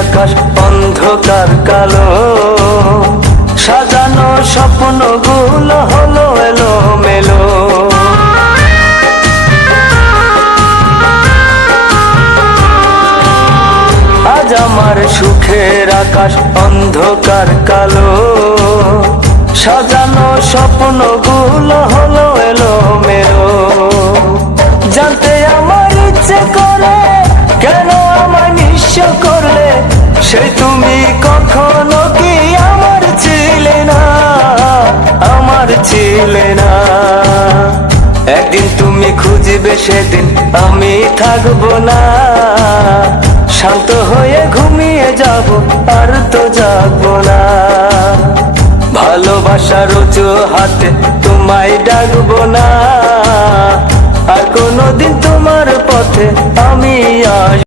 আকাশ অন্ধকার কালো, সাজানো স্বপ্নগুলো হলো এলোমেলো। আজ আমার সুখের আকাশ অন্ধকার কালো, সাজানো স্বপ্নগুলো হলো এলোমেলো। জানতে আমার ইচ্ছে করে কেন আমায় নিঃস্ব করলে, সেই তুমি কখনো কি আমার ছিলে না, আমার ছিলে না। একদিন তুমি খুঁজবে সেদিন আমি থাকবো না, শান্ত হয়ে ঘুমিয়ে যাব আর তো জাগবো না। ভালোবাসার অজুহাতে তোমায় ডাকবো না, আর কোনোদিন তোমার পথে আমি আসবো